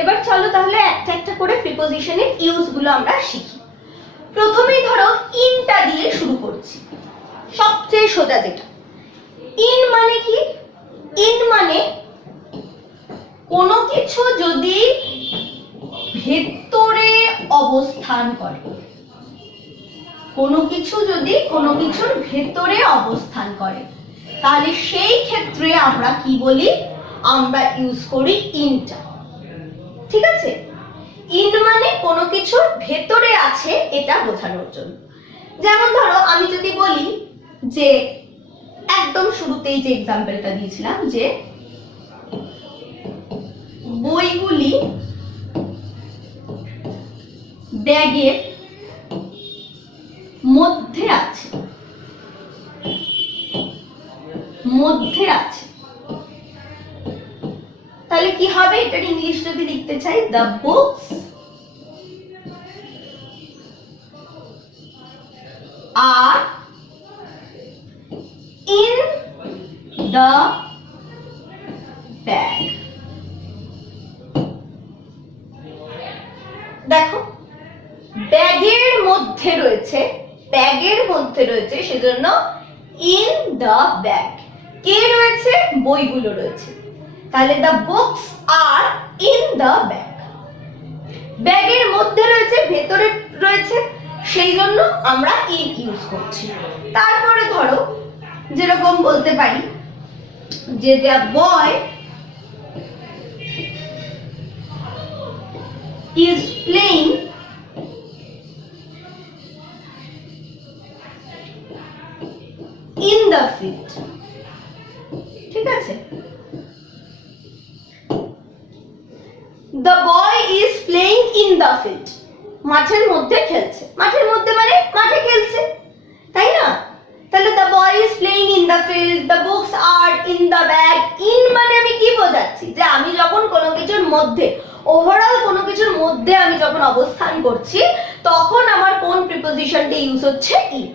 এবার চলো তাহলে একটা একটা করে প্রিপোজিশনের ইউজ গুলো আমরা শিখি। প্রথমেই ধরো ইনটা দিয়ে শুরু করছি, সবচেয়ে সোজা যেটা। ইন মানে কি? ইন মানে কোনো কিছু যদি ভেতরে অবস্থান করে, কোনো কিছু যদি কোনো কিছুর ভেতরে অবস্থান করে, তাহলে সেই ক্ষেত্রে আমরা কি বলি? আমরা ইউজ করি ইনটা। ঠিক আছে? ইন মানে কোনো কিছুর ভেতরে আছে এটা বোঝানোর জন্য। যেমন ধরো আমি যদি বলি যে একদম শুরুতেই যে এক্সাম্পলটা দিয়েছিলাম যে বইগুলি ব্যাগের মধ্যে আছে, মধ্যে আছে, তাহলে কি হবে? এটার ইংলিশ যদি লিখতে চাই, the books R in the bag. দেখো ব্যাগের মধ্যে রয়েছে, ব্যাগের মধ্যে রয়েছে, সেজন্য ইন দ্য ব্যাগ। কে রয়েছে? বইগুলো রয়েছে, তাহলে the books R in the bag. ব্যাগের মধ্যে রয়েছে, ভেতরে রয়েছে, সেই জন্য আমরা ইন ইউজ করছি। তারপরে ধরো যেরকম বলতে পারি যে the boy is playing in the field। ঠিক আছে? The boy is playing in the field, মাঠের মধ্যে খেলছে। মাঠের মধ্যে মানে মাঠে খেলছে, তাই না? তাহলে the boy is playing in the field, the books are in the bag। in মানে আমি কি বোঝাচ্ছি? যে আমি যখন কোনো কিছুর মধ্যে, ওভারঅল কোনো কিছুর মধ্যে আমি যখন অবস্থান করছি, তখন আমার কোন প্রিপোজিশনটা ইউজ হচ্ছে? ইন।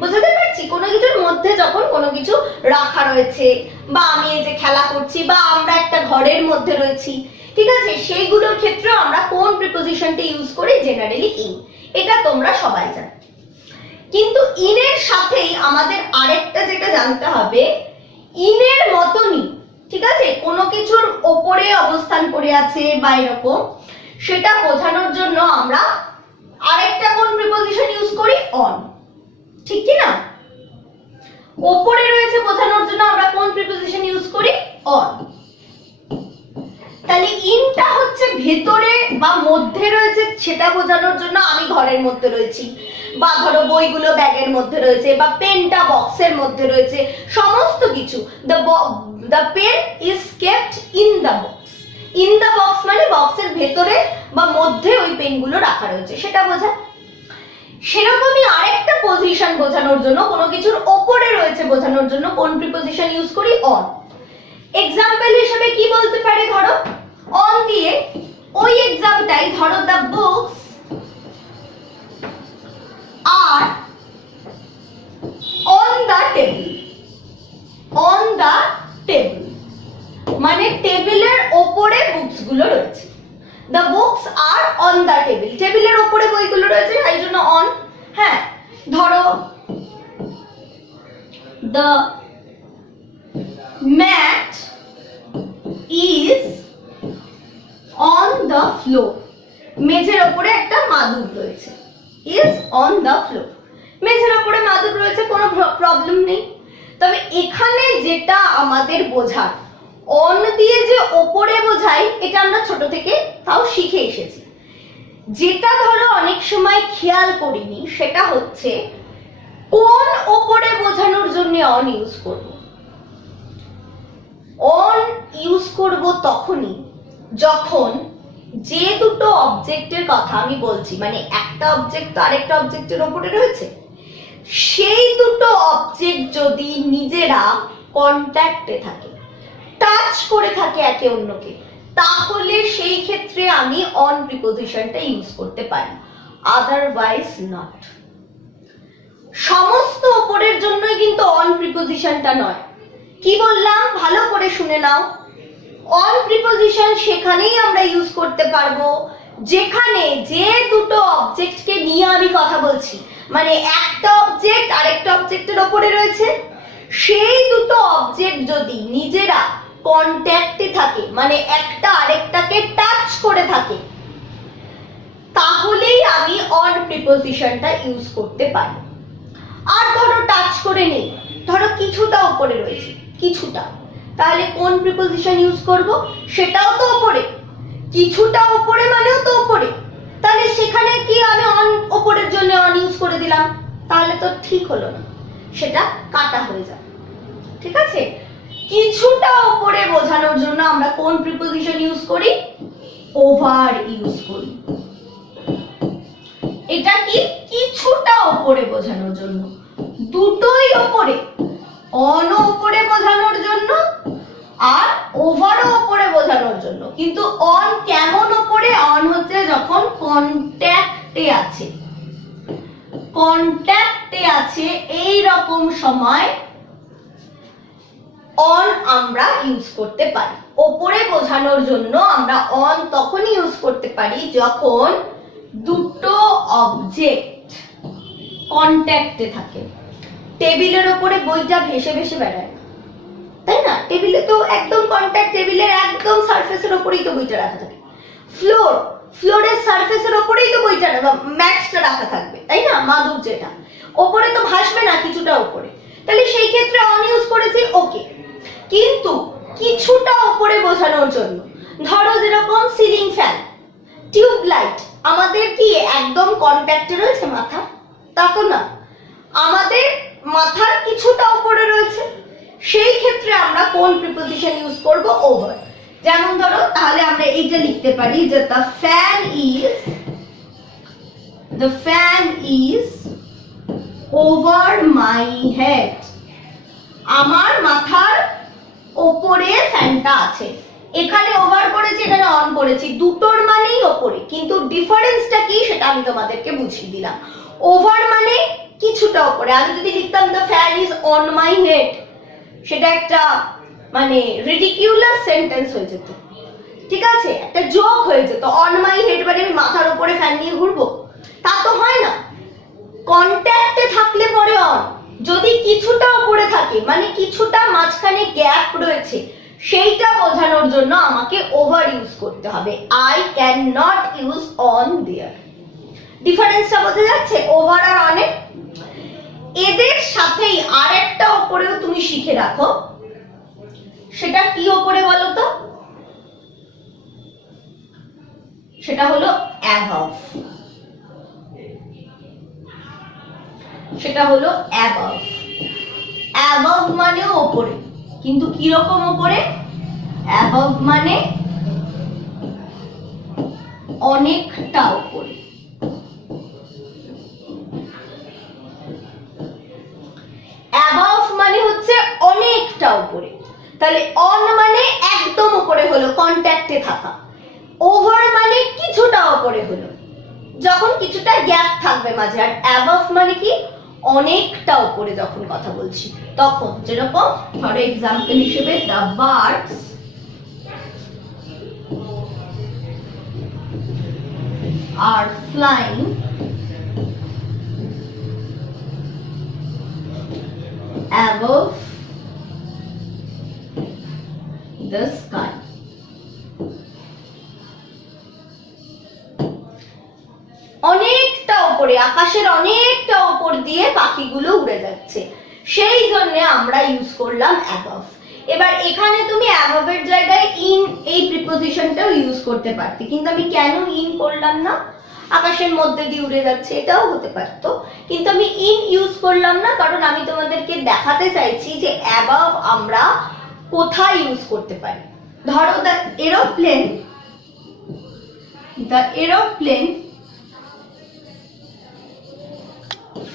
বুঝতে পারছি? কোনো কিছুর মধ্যে যখন কোনো কিছু রাখা রয়েছে, বা আমি এই যে খেলা করছি, বা আমরা একটা ঘরের মধ্যে রয়েছি, ঠিক আছে, সেইগুলোর ক্ষেত্রে আমরা কোন প্রিপোজিশনটা ইউজ করি? Generally in. এটা তোমরা সবাই জানো। কিন্তু ইনের সাথেই আমাদের আরেকটা যেটা জানতে হবে, ইনের মতনই, ঠিক আছে, কোনো কিছুর ওপরে অবস্থান করে আছে বা এরকম, সেটা বোঝানোর জন্য আমরা আরেকটা কোন প্রিপোজিশন ইউজ করি? অন। ঠিক কি না? ওপরে রয়েছে বোঝানোর জন্য আমরা কোন প্রিপোজিশন ইউজ করি? অন। তাহলে ইনটা হচ্ছে ভেতরে বা মধ্যে রয়েছে সেটা বোঝানোর জন্য আমি ঘরের মধ্যে রয়েছি, বা ধরো বইগুলো ব্যাগের মধ্যে রয়েছে, বা পেনটা বক্সের মধ্যে রয়েছে, সমস্ত কিছু। the pen is kept in the box। in the box মানে বক্সের ভেতরে বা মধ্যে ওই পেনগুলো রাখা রয়েছে, সেটা বোঝায়। সেরকমই আরেকটা পজিশন বোঝানোর জন্য, কোনো কিছুর ওপরে রয়েছে বোঝানোর জন্য কোন প্রিপোজিশন ইউজ করি? অন। এক্সাম্পল হিসেবে কি বলতে পারি? ধরো অন দিয়ে ওই এক্সাম্পলটাই ধরো the books are on the table. অন দ্য টেবিল মানে টেবিলের ওপরে বুকস গুলো রয়েছে। The books are on the table, টেবিলের ওপরে বইগুলো রয়েছে, এই জন্য অন। হ্যাঁ, ধরো the mat is on the floor, মেঝের ওপরে একটা মাদুর রয়েছে, ইজ অন দ্য ফ্লোর, মেঝের ওপরে মাদুর রয়েছে, কোনো প্রবলেম নেই। তবে এখানে যেটা আমাদের বোঝার, অন দিয়ে যে ওপরে বোঝাই, এটা আমরা ছোট থেকে তাও শিখে এসেছি। যেটা ধরো অনেক সময় খেয়াল করিনি, সেটা হচ্ছে কোন ওপরে বোঝানোর জন্য অন ইউজ করব। অন ইউজ করব তখনই যখন যে দুটো অবজেক্টের কথা আমি বলছি, মানে একটা অবজেক্ট তো আরেকটা অবজেক্টের উপরে রয়েছে, সেই দুটো অবজেক্ট যদি নিজেরা কন্ট্যাক্টে থাকে, টাচ করে থাকে একে অন্যকে, তাহলে সেই ক্ষেত্রে আমি অন প্রিপোজিশনটা ইউজ করতে পারি, আদারওয়াইজ নট। সমস্ত উপরের জন্যই কিন্তু অন প্রিপোজিশনটা নয়। কি বললাম ভালো করে শুনে নাও। অন প্রিপোজিশন সেখানেই আমরা ইউজ করতে পারবো যেখানে যে দুটো অবজেক্টকে নিয়ে আমি কথা বলছি, মানে একটা অবজেক্ট আরেকটা অবজেক্টের ওপরে রয়েছে, সেই দুটো অবজেক্ট যদি নিজেরা কন্ট্যাক্টে থাকে, মানে একটা আরেকটাকে টাচ করে থাকে, তাহলেই আমি অন প্রিপোজিশনটা ইউজ করতে পারি। আর ধরো টাচ করে নেই, ধরো কিছুটা উপরে রয়েছে, কিছুটা, তাহলে কোন প্রিপোজিশন ইউজ করব? সেটাও তো উপরে, কিছুটা উপরে মানেও তো উপরে, তাহলে সেখানে কি আমি অন উপরের জন্য অন ইউজ করে দিলাম, তাহলে তো ঠিক হলো না, সেটা কাটা হয়ে যাবে। ঠিক আছে, কিছুটা উপরে বোঝানোর জন্য আমরা কোন প্রিপোজিশন ইউজ করি? ওভার ইউজ করি। এটা কি কিছুটা উপরে বোঝানোর জন্য, দুটোই উপরে, অনও উপরে বোঝানোর জন্য আর ওভারও উপরে বোঝানোর জন্য। কিন্তু অন কেমন উপরে? অন হচ্ছে যখন কন্ট্যাক্টে আছে, কন্ট্যাক্টে আছে এই রকম সময় অন আমরা ইউজ করতে পারি। উপরে বোঝানোর জন্য আমরা অন তখনই ইউজ করতে পারি যখন দুটো অবজেক্ট কন্ট্যাক্টে থাকে। টেবিলের উপরে বইটা ভেসে ভেসে বেড়ায়, তাই না? টেবিলে তো একদম কন্ট্যাক্ট, টেবিলের একদম সারফেসের উপরেই তো বইটা রাখা থাকে। ফ্লোরের সারফেসের উপরেই তো বইটা, ম্যাটসটা রাখা থাকবে, তাই না? মাদুর যেটা উপরে তো ভাসবে না, কিছুটা উপরে, তাহলে সেই ক্ষেত্রে অন ইউজ করেছি, ওকে। কিন্তু কিছুটা উপরে বোঝানোর জন্য, ধরো যেরকম সিলিং ফ্যান, টিউব লাইট, আমাদের কি একদম কন্ট্যাক্টে রয়েছে মাথা? তা তো না, আমাদের মাথার কিছুটা উপরে রয়েছে, সেই ক্ষেত্রে আমরা কোন প্রিপোজিশন ইউজ করব? ওভার। যেমন ধরো, তাহলে আমরা এইটা লিখতে পারি যে the fan is over my head, আমার মাথার উপরে ফ্যানটা আছে। এখানে ওভার করেছি, এখানে অন করেছি, দুটোর মানেই উপরে, কিন্তু ডিফারেন্সটা কি সেটা আমি তোমাদেরকে বুঝিয়ে দিলাম। ওভার মানে কিছুটা উপরে, আমি যদি লিখতাম the fan is on my head, সেটা একটা মানে রিডিকিউলাস সেন্টেন্স হয়ে যেত, ঠিক আছে, একটা জোক হয়ে যেত। অন মাই হেড মানে আমি মাথার উপরে ফ্যান নিয়ে ঘুরবো, তা তো হয় না। কন্ট্যাক্টে থাকলে পরে অন, যদি কিছুটা উপরে থাকে মানে কিছুটা মাঝখানে গ্যাপ রয়েছে, সেইটা বোঝানোর জন্য আমাকে ওভার ইউজ করতে হবে। I can not use on there. ডিফারেন্সটা বোঝা যাচ্ছে ওভার আর অনে? এদের সাথেই আরেকটা উপরেও তুমি শিখে রাখো, সেটা কি উপরে বলো তো? সেটা হলো অ্যাবভ। সেটা হলো অ্যাবভ। অ্যাবভ মানে উপরে, কিন্তু কি রকম উপরে? অ্যাবভ মানে অনেকটা উপরে। অ্যাবভ মানে হচ্ছে অনেকটা উপরে, তাহলে অন মানে একদম উপরে হলো, কন্ট্যাক্টে থাকা। ওভার মানে কিছুটা উপরে হলো, যখন কিছুটা গ্যাপ থাকবে মাঝে। আর অ্যাবভ মানে কি? অনেকটা উপরে যখন কথা বলছি তখন। যেরকম ধরো এক্সাম্পল হিসেবে the birds are flying above the sky. অনেকটা উপরে, আকাশের অনেকটা উপর দিয়ে পাখিগুলো উড়ে যাচ্ছে, সেই জন্য আমরা ইউজ করলাম অ্যাবভ। এবার এখানে তুমি অ্যাবভের জায়গায় ইন এই প্রিপোজিশনটাও ইউজ করতে পারতে, কিন্তু আমি কেন ইন করলাম না? আকাশের মধ্যে দিয়ে উড়ে যাচ্ছে, এটাও হতে পারতো, কিন্তু আমি ইন ইউজ করলাম না, কারণ আমি তোমাদেরকে দেখাতে চাইছি যে অ্যাবভ আমরা কোথায় ইউজ করতে পারি। ধরো the aeroplane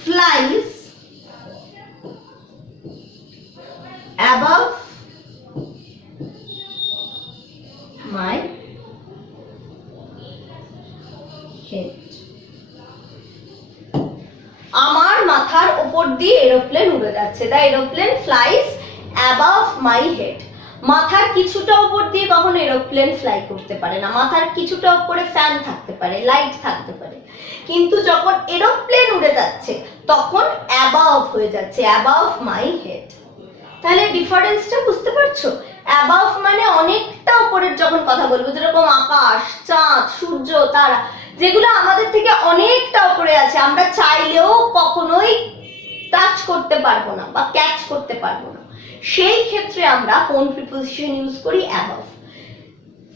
flies above my head. আমার মাথার উপর দিয়ে এরোপ্লেন উড়ে যাচ্ছে, the aeroplane flies above my head. মাথার কিছুটা উপর দিয়ে কখনো এরোপ্লেন ফ্লাই করতে পারে না, মাথার কিছুটা উপরে ফ্যান থাকতে পারে, লাইট থাকতে পারে, কিন্তু যখন এরোপ্লেন উড়ে যাচ্ছে তখন অ্যাবাভ হয়ে যাচ্ছে, অ্যাবাভ মাই হেড। তাহলে ডিফারেন্সটা বুঝতে পারছো? অ্যাবাভ মানে অনেকটা উপরের যখন কথা বলবো, যেরকম আকাশ, চাঁদ, সূর্য, তারা, যেগুলো আমাদের থেকে অনেকটা উপরে আছে, আমরা চাইলেও কখনোই টাচ করতে পারবো না বা ক্যাচ করতে পারবো না, সেই ক্ষেত্রে আমরা কোন প্রিপোজিশন ইউজ করি? অ্যাবাভ।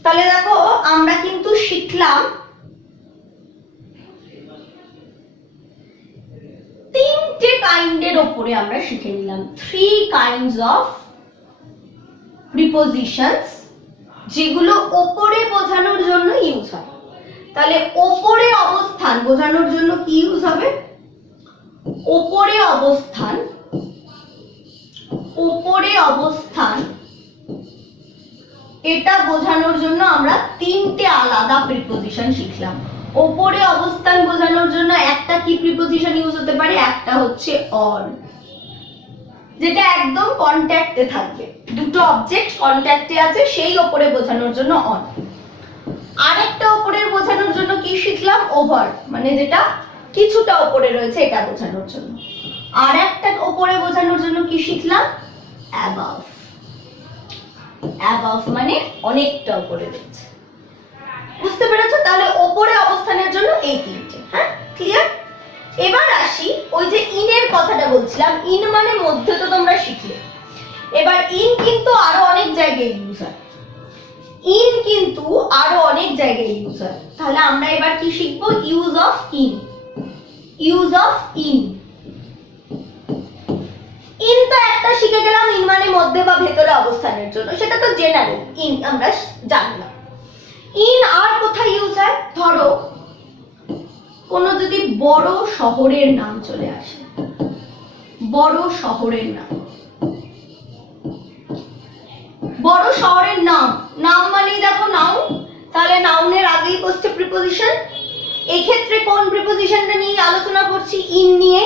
তাহলে দেখো আমরা কিন্তু শিখলাম তিনটে কাইন্ডের ওপরে আমরা শিখে নিলাম, 3 kinds of prepositions যেগুলো ওপরে বোঝানোর জন্য ইউজ হয়। তাহলে ওপরে অবস্থান বোঝানোর জন্য কি ইউজ হবে? ওপরে অবস্থান, ওপরে অবস্থান এটা বোঝানোর জন্য আমরা তিনটে আলাদা প্রিপোজিশন শিখলাম। ওপরে অবস্থান বোঝানোর জন্য একটা কি প্রিপোজিশন ইউজ হতে পারে? একটা হচ্ছে অন, যেটা একদম কন্ট্যাক্টে থাকবে, দুটো অবজেক্ট কন্ট্যাক্টে আছে সেই ওপরে বোঝানোর জন্য অন। আরেকটা ওপরের বোঝানোর জন্য কি শিখলাম? ওভার, মানে যেটা কিছুটা ওপরে রয়েছে এটা বোঝানোর জন্য। আর একটা ওপরে বোঝানোর জন্য কি শিখলাম? অ্যাবাভ। অ্যাবাভ মানে অনেকটা ওপরে রয়েছে। বুঝতে পেরেছো? তাহলে ওপরে অবস্থানের জন্য এই তিনটে। হ্যাঁ, ক্লিয়ার? এবার আসি ওই যে ইনের কথাটা বলছিলাম, ইন মানে মধ্যে তো তোমরা শিখলে। এবার ইন কিন্তু আরো অনেক জায়গায় ইউজ হয়, ইন কিন্তু আরো অনেক জায়গায় ইউজ হয়। তাহলে আমরা এবার কি শিখবো? Use of in. Use of in, in তো একটা শিখে গেলাম, ইন মানে মধ্যে বা ভেতরে অবস্থানের জন্য, সেটা তো জেনারেল ইন আমরা জানলাম। ইন আর কোথায় ইউজ হয়? ধরো কোন যদি বড় শহরের নাম চলে আসে, বড় শহরের নাম, বড় শহরের নাম, নাম মানেই দেখো নাউন, তাহলে নাউনের আগেই বসছে প্রিপোজিশন। এই ক্ষেত্রে কোন প্রিপোজিশনটা নিয়ে আলোচনা করছি? ইন নিয়ে।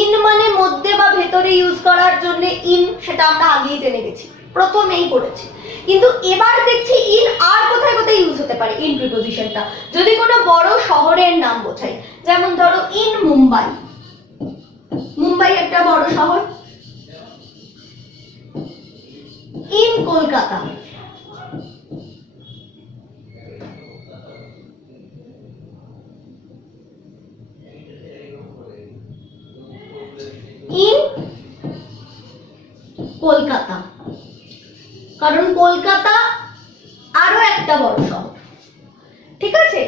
ইন মানে মধ্যে বা ভেতরে ইউজ করার জন্য ইন, সেটা আমরা আগেই জেনে গেছি, প্রথমেই পড়েছি। কিন্তু এবার দেখছি ইন আর কোথায় কোথায় ইউজ হতে পারে ইন প্রিপোজিশনটা, যদি কোনো বড় শহরের নাম বোঝাই। যেমন ধরো ইন মুম্বাই, মুম্বাই একটা বড় শহর। ইন কলকাতা, ইন কলকাতা, কারণ কলকাতা আরো একটা বড় শহর। ঠিক আছে?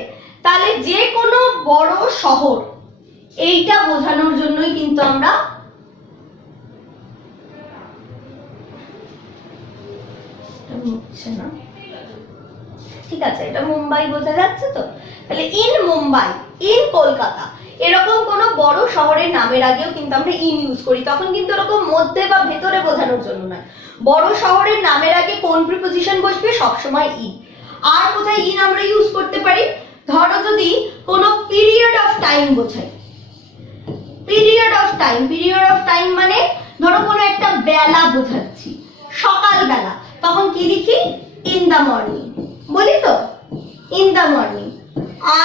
তাহলে যে কোনো বড় শহর এইটা বোঝানোর জন্যই কিন্তু আমরা ঠিক আছে, এটা মুম্বাই বোঝা যাচ্ছে তো? তাহলে ইন মুম্বাই, ইন কলকাতা, এরকম কোন বড় শহরের নামের আগেও কিন্তু আমরা ইন ইউজ করি, তখন কিন্তু এরকম মধ্যে বা ভেতরে বোঝানোর জন্য নয়। বড় শহরের নামের আগে কোন প্রিপোজিশন বসবে? সবসময় ইন। আর কোথায় ইন আমরা ইউজ করতে পারি? ধরো যদি কোনো পিরিয়ড অফ টাইম বোঝাই, period of time, period of time মানে ধরো কোনো একটা বেলা বোঝাচ্ছি, সকাল বেলা, তখন কি লিখি? In the morning. বলি তো in the morning,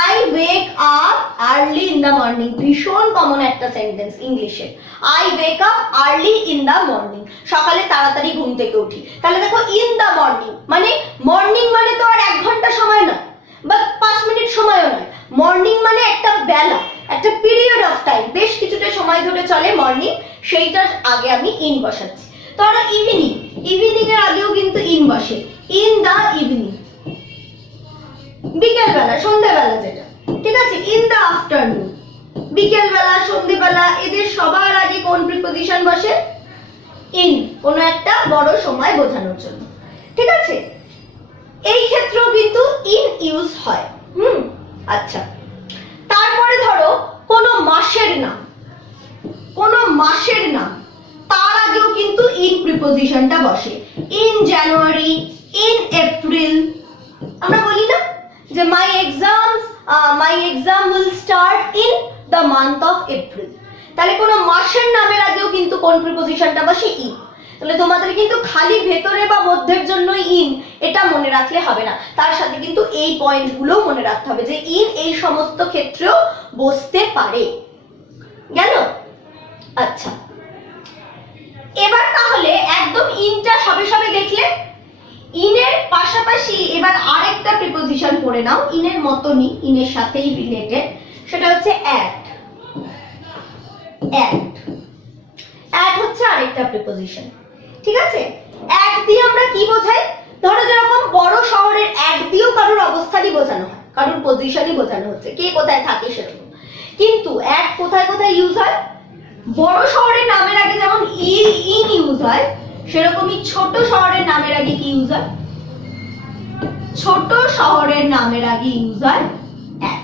I wake up early in the morning, ভীষণ কমন একটা সেন্টেন্স ইংলিশে। I wake up early in the morning, সকালে তাড়াতাড়ি ঘুম থেকে উঠি। তাহলে দেখো ইন দা মর্নিং মানে, মর্নিং মানে তো আর 1 ঘন্টা সময় না বা 5 মিনিট সময়ও নয়, মর্নিং মানে একটা বেলা, একটা পিরিয়ড অফ টাইম, বেশ কিছুটা সময় ধরে চলে মর্নিং, সেইটার আগে আমি ইন বসাচ্ছি। ধরো ইভিনিং, ইভিনিং এর আগেও কিন্তু ইন বসে, ইন দা ইভিনিং, বিকেল বেলা, সন্ধ্যেবেলা যেটা। ঠিক আছে? ইন দা আফটারনুন, বিকেল বেলা, সন্ধ্যেবেলা, এদের সবার আগে কোন প্রিপোজিশন বসে? ইন, কোনো একটা বড় সময় বোঝানোর জন্য। ঠিক আছে? এই ক্ষেত্রেও কিন্তু ইন ইউজ হয়। আচ্ছা, তারপরে ধরো কোনো মাসের নাম, কোনো মাসের নাম, তার আগেও কিন্তু ইন প্রিপোজিশনটা বসে। ইন জানুয়ারি, ইন এপ্রিল, আমরা বলি না যে my exam will start in the month of April, তাহলে কোনো মাসের নামের আগেও কিন্তু কোন প্রিপোজিশনটা বসে? ইন। তাহলে তোমাদের কিন্তু খালি ভেতরে বা মধ্যের জন্য ইন এটা মনে রাখলে হবে না, তার সাথে কিন্তু এই পয়েন্টগুলো মনে রাখতে হবে যে ইন এই সমস্ত ক্ষেত্রেও বসতে পারে। গেল? আচ্ছা, এবার তাহলে একদম ইনটা সবে সবে দেখলে, ইনের পাশাপাশি এবার আরেকটা প্রিপোজিশন পড়ে নাও, ইনের মতনই, ইনের সাথেই রিলেটেড, সেটা হচ্ছে অ্যাট। অ্যাট অ্যাট হচ্ছে আরেকটা প্রিপোজিশন, ঠিক আছে? অ্যাট দিয়ে আমরা কি বোঝাই? ধরো যেরকম বড় শহরের অ্যাট দিয়েও কারোর অবস্থানই বোঝানো হয়, কারোর পজিশনই বোঝানো হচ্ছে, কে কোথায় থাকে সেরকম। কিন্তু অ্যাট কোথায় কোথায় ইউজ হয়? বড় শহরের নামের আগে যেমন ইন ইউজ হয়, সেরকমই ছোট শহরের নামের আগে কি ইউজ হয়? ছোট শহরের নামের আগে ইউজ হয় অ্যাট।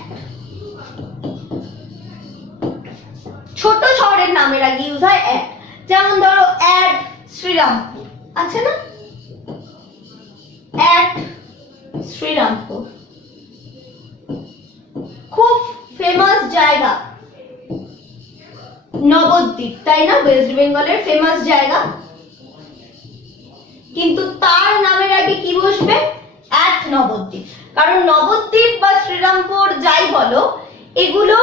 ছোট শহরের নামের আগে ইউজ হয় অ্যাট। যেমন ধরো অ্যাট শ্রীরামপুর আছে না, অ্যাট শ্রীরামপুর খুব ফেমাস জায়গা, নবদ্বীপ, তাই না? ওয়েস্ট বেঙ্গলের ফেমাস জায়গা, কিন্তু তার নামের আগে কি বসবে? অ্যাট নবদ্বীপ। কারণ নবদ্বীপ বা শ্রীরামপুর যাই বলো, এগুলো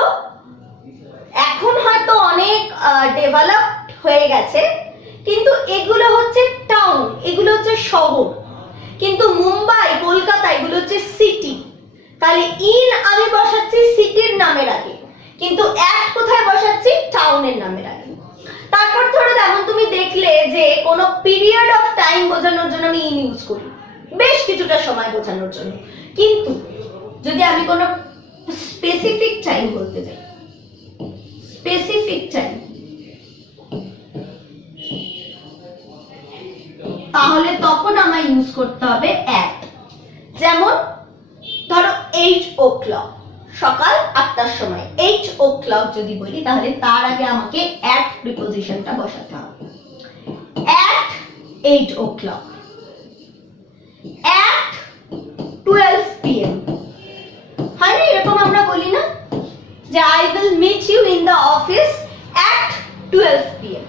এখন হয়তো অনেক ডেভেলপড হয়ে গেছে, কিন্তু এগুলো হচ্ছে টাউন, এগুলো হচ্ছে শহর। কিন্তু মুম্বাই, কলকাতা এগুলো হচ্ছে সিটি। তাহলে ইন আমি বসাচ্ছি সিটির নামের আগে, কিন্তু অ্যাট কোথায় বসাচ্ছি? টাউনের নামের আগে। তারপর ধরো যেমন তুমি দেখলে যে কোনো পিরিয়ড অফ টাইম বোঝানোর জন্য আমি ইন ইউজ করি, বেশ কিছুটা সময় বোঝানোর জন্য। কিন্তু যদি আমি কোনো স্পেসিফিক টাইম বলতে যাই, স্পেসিফিক টাইম, তাহলে তখন আমার ইউজ করতে হবে অ্যাট। যেমন ধরো 8 o'clock, সকাল 8টার সময় 8 o'clock যদি বলি, তাহলে তার আগে আমাকে অ্যাট প্রিপোজিশনটা বসাতে হবে। অ্যাট 8 o'clock, অ্যাট 12 PM, হয় না এরকম? আমরা বলি না যে I will meet you in the office at 12 PM,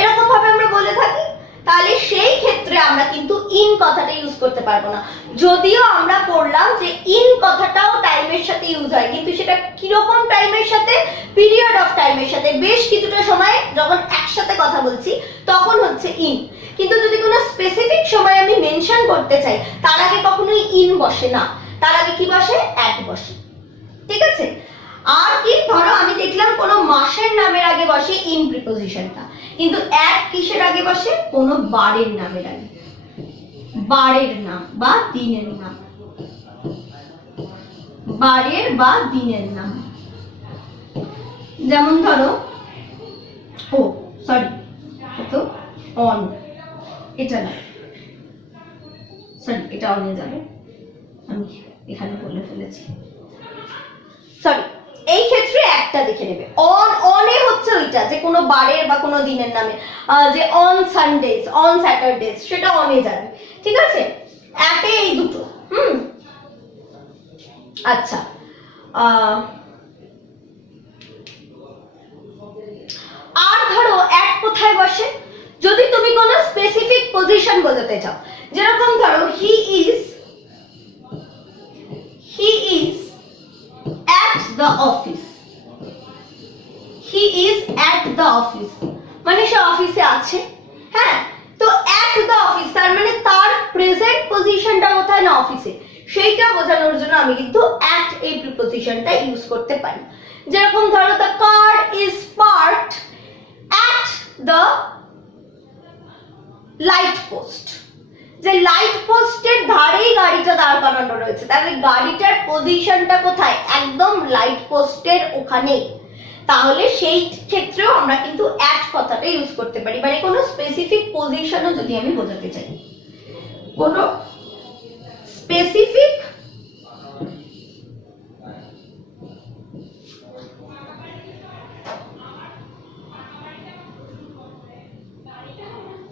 এরকম ভাবে আমরা বলে থাকি। তাহলে সেই ক্ষেত্রে আমরা কিন্তু ইন কথাটা ইউজ করতে পারবো না। যদিও আমরা পড়লাম যে ইন কথাটাও টাইমের সাথে ইউজ হয়, কিন্তু সেটা কিরকম টাইমের সাথে? পিরিয়ড অফ টাইমের সাথে, বেশ কিছুটা সময় যখন একসাথে কথা বলছি তখন হচ্ছে ইন। কিন্তু যদি কোনো স্পেসিফিক সময় আমি মেনশন করতে চাই, তার আগে কখনোই ইন বসে না, তার আগে কি বসে? অ্যাট বসে, ঠিক আছে? আর কি, ধরো আমি দেখলাম কোনো মাসের নামের আগে বসে ইন প্রিপোজিশনটা, কিন্তু অ্যাট কিসের আগে বসে? কোনো বারের নামের আগে, বারের নাম বা দিনের নাম, বারের বা দিনের নাম। যেমন ধরো, ও সরি, তো অন, এটা না, সরি এটা অনে যাবে, আমি এখানে বলে ফেলেছি, সরি। এই ক্ষেত্রে একটা দেখে নেবে, অন, অনে হচ্ছে ওইটা যে কোনো বারের বা কোনো দিনের নামে, যে অন সানডেজ, অন স্যাটারডেজ, সেটা অনে যাবে, ঠিক আছে? অ্যাটে এই দুটো। আচ্ছা, আর ধরো অ্যাট কোথায় বসে? যদি তুমি কোনো স্পেসিফিক পজিশন বোঝাতে চাও, যেরকম ধরো he is at the office, he is at the office, মানে সে অফিসে আছে, হ্যাঁ? তো at the office তার মানে তার প্রেজেন্ট পজিশনটা কোথায়? না অফিসে। সেইটা বোঝানোর জন্য আমি কিন্তু at এই প্রিপোজিশনটা ইউজ করতে পারি। যেরকম ধরো the car is parked at the light post, যে লাইট পোস্টের ধারেই গাড়িটা দাঁড় করানো রয়েছে, তাহলে গাড়িটার পজিশনটা কোথায়? একদম লাইট পোস্টের ওখানে। তাহলে সেই ক্ষেত্রেও আমরা কিন্তু অ্যাট কথাটা ইউজ করতে পারি, মানে কোনো স্পেসিফিক পজিশনও যদি আমি বোঝাতে চাই, কোনো স্পেসিফিক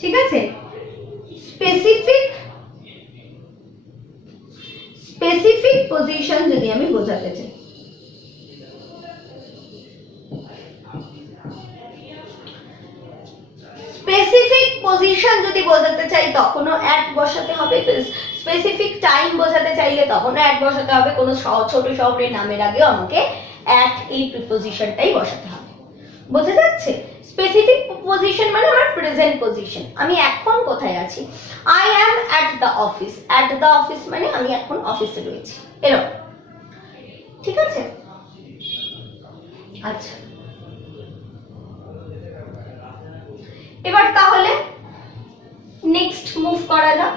ঠিক আছে, স্পেসিফিক পজিশন যদি আমি বোঝাতে চাই, স্পেসিফিক পজিশন যদি বোঝাতে চাই তখনও অ্যাট বসাতে হবে, স্পেসিফিক টাইম বোঝাতে চাইলে তখনও অ্যাট বসাতে হবে, কোনো ছোট শহরের নামের আগেও আমাকে অ্যাট এই প্রিপোজিশনটাই বসাতে হবে। বোঝা যাচ্ছে? স্পেসিফিক পজিশন মানে আমার প্রেজেন্ট পজিশন, আমি এখন কোথায় আছি। I am at the office, at the office মানে আমি এখন অফিসে রয়েছি, এরকম। ঠিক আছে? আচ্ছা, এবার তাহলে নেক্সট মুভ করা যাক।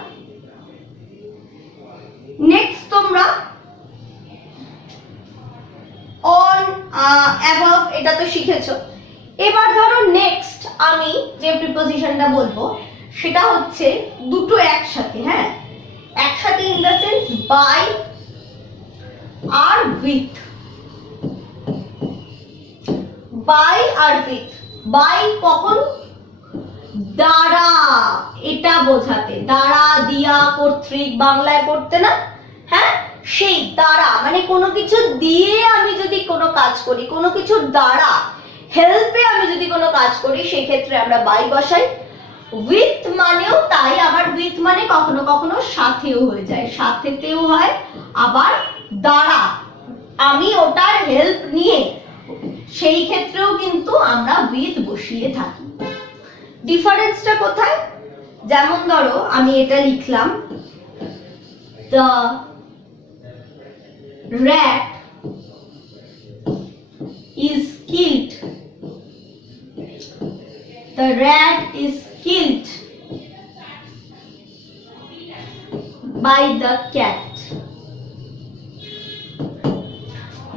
নেক্সট তোমরা অন, অ্যাবভ এটা তো শিখেছো। এবার ধরো নেক্সট আমি যে প্রিপোজিশনটা বলবো সেটা হচ্ছে দুটো একসাথে, হ্যাঁ একসাথে, ইন দ্য সেন্স বাই আর উইথ। বাই আর উইথ। বাই কখন? দ্বারা, এটা বোঝাতে, দ্বারা দিয়া কর্তৃক বাংলায় পড়তে না, হ্যাঁ সেই দ্বারা মানে কোনো কিছু দিয়ে আমি যদি কোনো কাজ করি, কোনো কিছুর দ্বারা হেল্পে আমি যদি কোনো কাজ করি, সেই ক্ষেত্রে আমরা বাই বসাই। উইথ মানেও তাই, আবার উইথ মানে কখনো কখনো সাথেও হয়ে যায়, সাথেতেও হয়, আবার দ্বারা আমি ওটার হেল্প নিয়ে, সেই ক্ষেত্রেও কিন্তু আমরা উইথ বসিয়ে থাকি। ডিফারেন্সটা কোথায়? যেমন ধরো আমি এটা লিখলাম, the rat is killed, the rat is killed by the cat,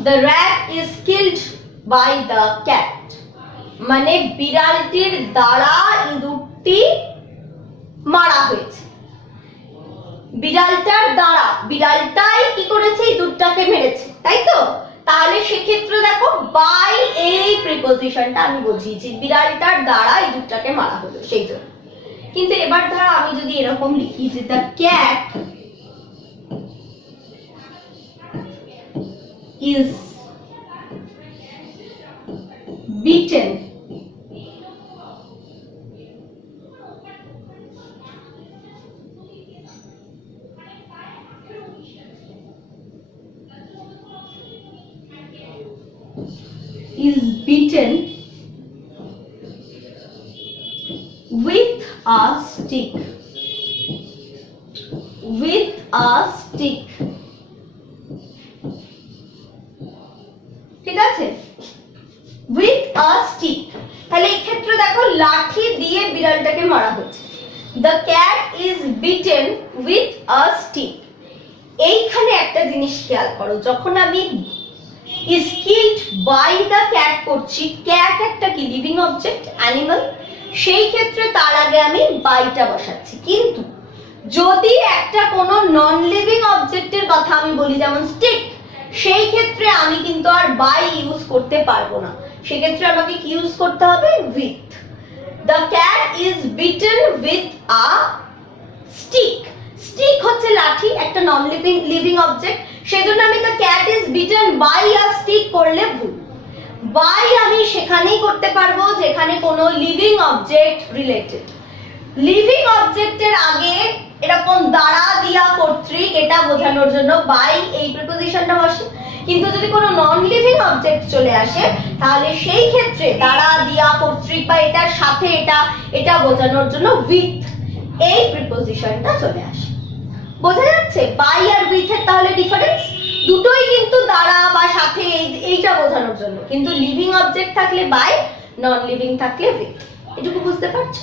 the rat is killed by the cat মানে বিড়ালটির দ্বারা ইঁদুরটি মারা হয়েছে। বিড়ালটার দ্বারা, বিড়ালটাই কি করেছে? ইঁদুরটাকে মেরেছে, তাই তো? তাহলে সেক্ষেত্রে দেখো বাই এই প্রিপোজিশনটা আমি বুঝিয়েছি, বিড়ালটার দ্বারা ইঁদুরটাকে মারা হলো সেই জন্য। কিন্তু এবার ধরো আমি যদি এরকম লিখি যে the cat is beaten with a stick, with a stick, ঠিক আছে? with a stick, তাহলে এই ক্ষেত্রে দেখো লাঠি দিয়ে বিড়ালটাকে মারা হচ্ছে। the cat is beaten with a stick। এইখানে একটা জিনিস খেয়াল করো, যখন আমি is killed by the cat করছি, cat একটা কি লিভিং অবজেক্ট, অ্যানিমাল, সেই ক্ষেত্রে তার আগে আমি বাইটা বসাচ্ছি। কিন্তু যদি একটা কোনো নন লিভিং অবজেক্টের কথা আমি বলি, যেমন স্টিক, সেই ক্ষেত্রে আমি কিন্তু আর বাই ইউজ করতে পারবো না, সেক্ষেত্রে আমাকে কি ইউজ করতে হবে? With. The cat is beaten with a stick. Stick হচ্ছে লাঠি, একটা নন লিভিং অবজেক্ট, সেজন্য আমি the cat is beaten by a stick করলে ভুল। বাই আমি সেখানেই করতে পারবো যেখানে কোনো লিভিং অবজেক্ট রিলেটেড। লিভিং অবজেক্টের আগে এরকম দ্বারা দিয়া কর্তৃক এটা বোঝানোর জন্য বাই এই প্রিপোজিশনটা বসে। কিন্তু যদি কোনো নন লিভিং অবজেক্ট চলে আসে তাহলে সেই ক্ষেত্রে দ্বারা দিয়া কর্তৃক বা এটার সাথে এটা বোঝানোর জন্য উইথ এই প্রিপোজিশনটা চলে আসে। বোঝা যাচ্ছে বাই আর উইথ এর তাহলে ডিফারেন্স? দুটোই কিন্তু দ্বারা বা সাথে এইটা বোঝানোর জন্য, কিন্তু লিভিং অবজেক্ট থাকলে বাই, নন লিভিং থাকলে উইথ। এটুকু বুঝতে পারছো?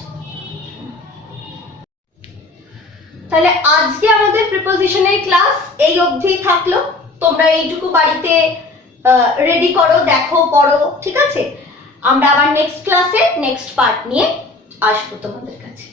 তাহলে আজকে আমাদের প্রিপোজিশনের ক্লাস এই অবধি থাকলো। তোমরা এইটুকু বাড়িতে রেডি করো, দেখো, পড়ো, ঠিক আছে? আমরা আবার নেক্সট ক্লাসে নেক্সট পার্ট নিয়ে আসবো তোমাদের কাছে।